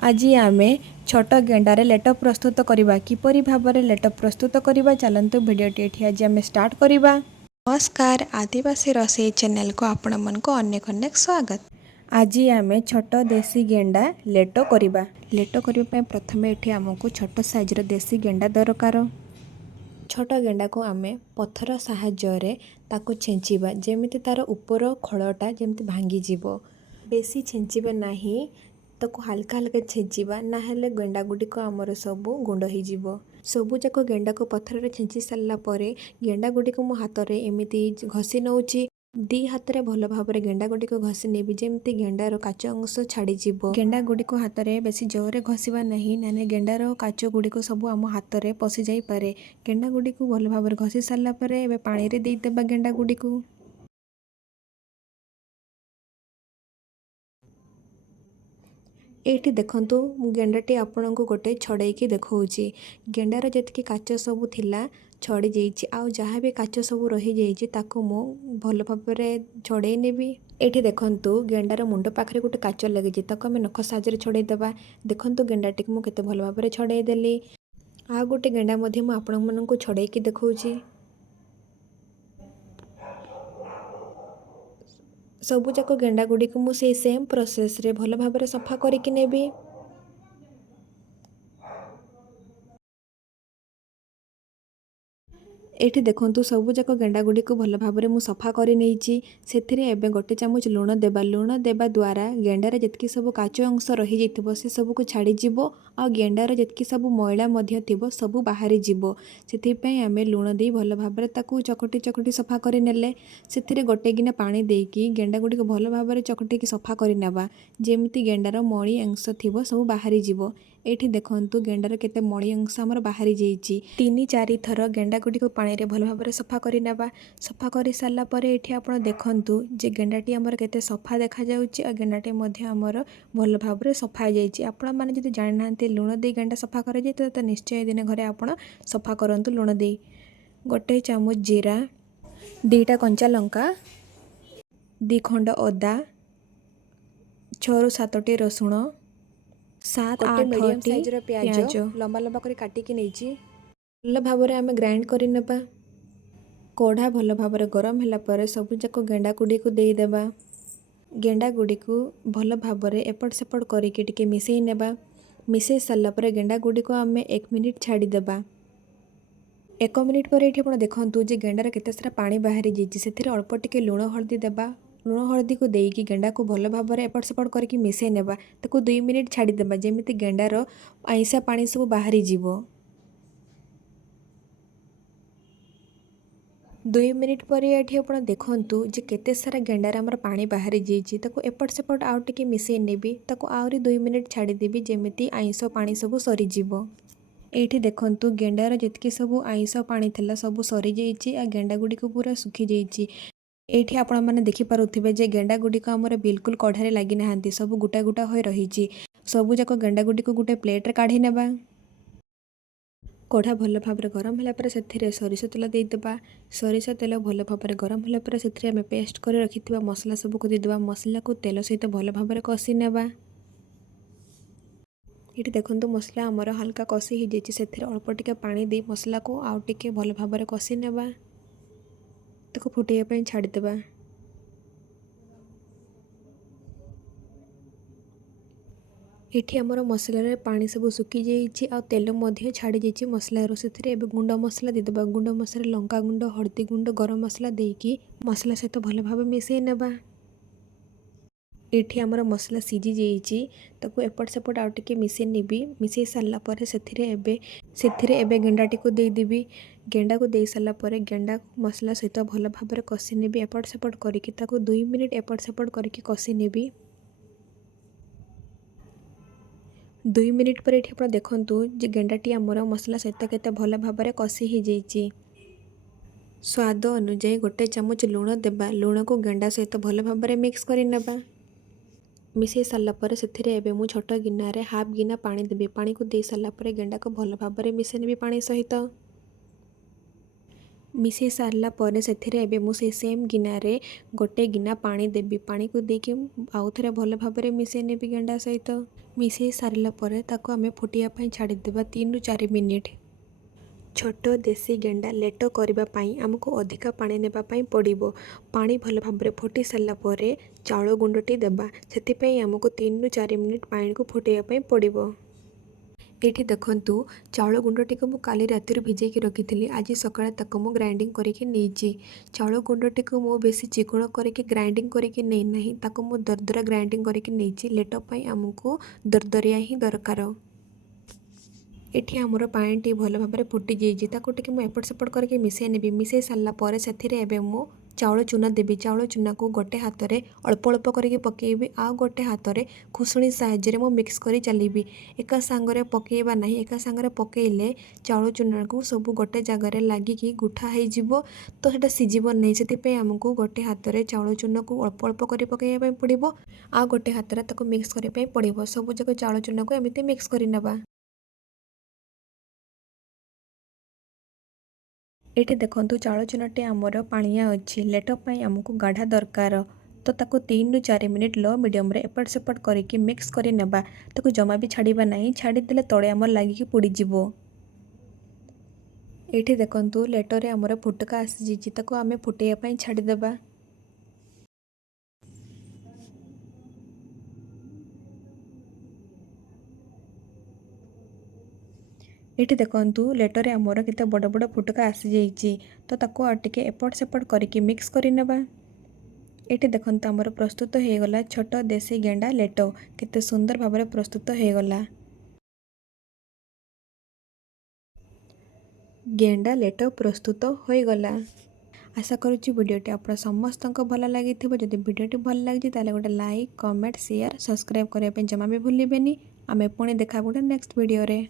आज आमे छोट गेंडारे लेट प्रस्तुत करवा किपरि भाबरे लेट प्रस्तुत करवा चलतु भिडियोटी एठी आज आमे स्टार्ट करवा। नमस्कार आदिवासी रोसई चैनल को आपण मन को अनेक अनेक स्वागत। आज आमे छोट देसी गेंडा लेट करवा। लेट करने प्रथम एठी आमको छोट साइज रो देसी गेंडा दरकार। छोट गेंडा को आमे पत्थर साहाय्य ताको छेंचिबा जेमिति तार ऊपर खड़टा जेमिति भांगी जीवो। बेसी छेंचिबा नाही ताको हल्का हल्का छेंचिबा ना हेले गेंडा गुड़िक आमर सबू गुंड हो सबू जाक गेंडा को पत्थर छेंची सारा पर गेंडा गुड़िक मो हाथ में एमती घसी नौची दी हाथ में भल भाव गेंडा गुड़िक घसी नेबी जेमती गेंडार काच अंश छाड़ी जीवो। गेंडा गुड़िक हाथ में बेसी जोरे घसीबा नहीं नाने गेंडार काच गुड़िक सब आम हाथ में पशि जाई पारे। गेंडा गुड़िक भल भाव घसी सारा पर एबे पानी रे देई देबा गेंडा गुड़िक। एठी देखंतु गेंडाटी आपण को गोटे छड़ाई देखौची। गेंडार जतकी काच सब थिला छड़ी जाइछि आ जहाँ भी काच सब रही जाइछि ताको मो भल भाबरे छड़ाई नेबी। एठी देखंतु गेंडार मुंड पाखरे गोटे काच लगिछि ताको आमे नख साहाय्य छड़ाई देबा। देखंतु गेंडाटी मो केते भल भाबरे छड़ाई देली। आ गोटे गेंडा मध्ये मो आपण मनकु छड़ाई देखौची। सबू जाक गेंडा गुड़ी को मुझे सेम प्रोसेस रे भल भाव सफा करके नेबी। एठी देखंतु सबू जाक गेंडा गुड़ी को भल भाव में सफा कर एबे गोटे चामच लुण देबा। लुण देबा द्वारा गेंडार जितकी सब काच अंश रही जाइथिबो से सबू को छाड़ी जीवो आ गेंडार जितकी सब मैला मध्य थिबो सबू बाहरी जीवो। सेथिपई आमे लुण देई भल भाव ताकू चकटी चकटी सफा कर नेले। सेथिरे गोटे गिना पानी देकी गेंडा गुड़ी को भल भाव चकटी सफा कर नेबा जेमिति गेंडार मणी अंश थिबो सबू बाहरी जीवो। एठी देखंतु गेंडार केते मणी अंश हमर बाहरी जाइछि। 3-4 थर गेंडा गुड़ी को पानी रे भल भाव सफा कर नेबा। सफा कर सारा पर एठी आपण देखंतु जे गेंडाटी हमर केते सफा देखा जाउछि आ गेंडाटी मध्ये हमर भल भाव सफा जाइछि। आपण माने जदि जानि नांते लुण दे गेंडा सफा कर जाय तो निश्चय दिन घरे आपण सफा करंतु लुण दे। गोटे चामच जीरा, 2टा कंचा लंका, 2 खंड अदा, 6-7टी रसुण, 7-8 मीडियम साइज रो प्याज लंबा लंबा कर काटिकी नेछि। भल भाव आमे ग्राइंड कर नेबा। कढ़ा भल भाव गरम होला पर सबु जाक गेंडा गुड़ी को दे देबा। गेंडा गुड़ी को भल भाव एपट सेपट करके टिके मिसई नेबा। मिसई सारा पर गेंडा गुड़ी को आमे 1 मिनिट छाड़ी देबा। 1 मिनिट पर एठी आपण देखंतु जे गेंडार केते सारा पानी बाहरी जाइछि। सेथिरे अल्प टिके लुण हळदी देबा। लुण हळदी को देकी गेंडा को भल भाव एपट सेपट करके मिसई नेबा। ताको 2 मिनिट छाड़ी देबा जेमिति गेंडार आइसा पानी सब बाहरी जीवो। 2 मिनिट पर एठी आपण देखंतु जे केते सारा गेंडार हमर पानी बाहरी जाइछि। ताको एपट सेपट आउ टिके मिसई नेबी। ताको आउरी 2 मिनिट छाड़ी देबी जेमिति आइंस पानी सब सरी जीवो। एठी देखंतु गेंडार जितकी सब आइंस पानी थिला सब सरी जाइछि आ गेंडा गुड़ी को पूरा सुखी जाइछि। एठी आपण माने देखि पारुथिबे जे गेंडा गुड़ी को हमर बिल्कुल कढ़ारे लागि नाहंती सब गुटा गुटा होय रहिछि। सबू जाक गेंडा गुड़ी को गुटे प्लेट रे काढी नेबा। कढ़ा भल भाव गरम होला पर सेथिरे सरिष तेल देई देबा। सरिष तेल भल भाव गरम होला पर सेथिरे हमें पेस्ट कर रखिथिबा मसला सब को दे देबा। मसला को तेल सहित भल भाव कसी नेबा। ये देखंतु मसला आमर हल्का कसी हो जाइए। सेथिरे अल्प टिके पानी दे मसला को आउ टिके भल भाव कसी नेबा। ताको फुटैया पई छाड़ी देबा। एठी हमर मसला रे पानी सब सुखी जाइए आ तेल मध्य छाड़ी जाइए मसला रो। सेथिरे एबे गुंड मसला दे देबा। गुंड मसला लंका गुंड, हळदी गुंड, गरम मसला देकी मसला सहित भल भाव मिसई नेबा। एठी हमर मसला सीझी जाइछि ताको एपट सेपट आउ टिके मिसई नेबी। मिसई सारला पर सेथिरे एबे गेंडाटी को दे देबी। गेंडा को दे सारला पर गेंडा मसला सहित भल भाव कसी नेबी एपट सेपट करके ताको 2 मिनिट एपट सेपट करके कसी नेबी। 2 मिनिट पर एठी आपण देखंतु जे गेंडाटी हमर मसला सहित केते भल भाव कसी हो जाइछि। स्वाद अनुसार गोटे चामच लुण देबा। लुण को गेंडा सहित भल भाव मिक्स कर नेबा। मिसई सारला पर सेथिरे एबे मु छोट गिना रे हाफ गिना पानी देबे। पानी को दे सारला पर गेंडा को भल भाव मिसई नेबी पानी सहित। मिसई सारला परे सेथिरे एबे मु से सेम गिनारे गोटे गिना पानी देबी। पानी को देकी आउ थरे भल भाबरे मिसई नेबी गेंडा सहित। मिसई सारला परे ताको आमे फुटिया पई छाड़ी देबा 3 ରୁ 4 मिनिट। छोट देसी गेंडा लेट करबा पई हमको अधिका पानी नेबा पई पड़िबो। पानी भल भाबरे फुटी सारला परे चाउल गुंडटी देबा। सेति पई हमको 3 ରୁ 4 मिनिट पानी को फुटिया पई पड़िबो। एठी देखंतु चाउल गुंडटी को मु काली राति भिजेकी रखी आज सकाळे ताको मु ग्राइंडिंग करके नेइची। चाउल गुंडटी को मु बेसी चिकण करके ग्राइंडिंग करके नै नाही ताको मु दरदरा ग्राइंडिंग करके नेइची। लेट पई हमको दरदरिया ही दरकार। एठी हमर पानी भल भाबरे फुटी जाइए ताको टिके मु एपट सेपट करके मिसई नेबी। मिसई सारला परे सेथिरे एबे मु चाउल चूना देबी। चाउल चूना को गोटे हाथ रे अल्प अल्प करके पकेइबी आ गोटे हाथ रे खुसुणी साहाय्य मु मिक्स करी चलीबी। एका सांगरे पकेइबा नाही। एका सांगरे पकेइले चाउल चूना को सब गोटे जगार लागिकी गुठा हो जिवो तो सेटा सिजिबो नहीं। सेति पे हमको गोटे हाथ रे चाउल चूना को अल्प अल्प करी पकेइबा पई पड़िबो आ गोटे हाथ रे ताको मिक्स करी पई पड़िबो। सब जक चाउल चूना को एमिति मिक्स करी नबा। एठी देखंतु चाउल चूनाटी आमर पानिया अच्छी। लेट पई हमको गाढ़ा दरकार तो ताको 3 ରୁ 4 मिनिट लो मीडियम रे एपट सेपट करके मिक्स करी नेबा। ताको जमा भी छाड़ीबा नहीं। छाड़ी देले तळे आमर लागिकी पोड़ी जिवो। एठी देखंतु लेटरे आमर फुटका आसी जिची ताको आमे फुटेया पई छाड़ी देबा। एठी देखंतु लेटरे आमर केते बड़ बड़ फुटका आसी जाइची तो ताको आ टिके एपट सेपट करके मिक्स करी नेबा। एठी देखंतु आमर प्रस्तुत हो गला छोट देसी गेंडा लेट। केते सुंदर भाबरे प्रस्तुत हो गला। गेंडा लेट प्रस्तुत हो गला। आशा करुच्ची वीडियोटी आप समस्त भल लगी। जदि वीडियोटी भल लगी ताले गोटे लाइक कमेंट शेयर सब्सक्राइब करने जमा भी भूलिबेनी। आमे पुणी देखा गोटे नेक्स्ट वीडियो रे।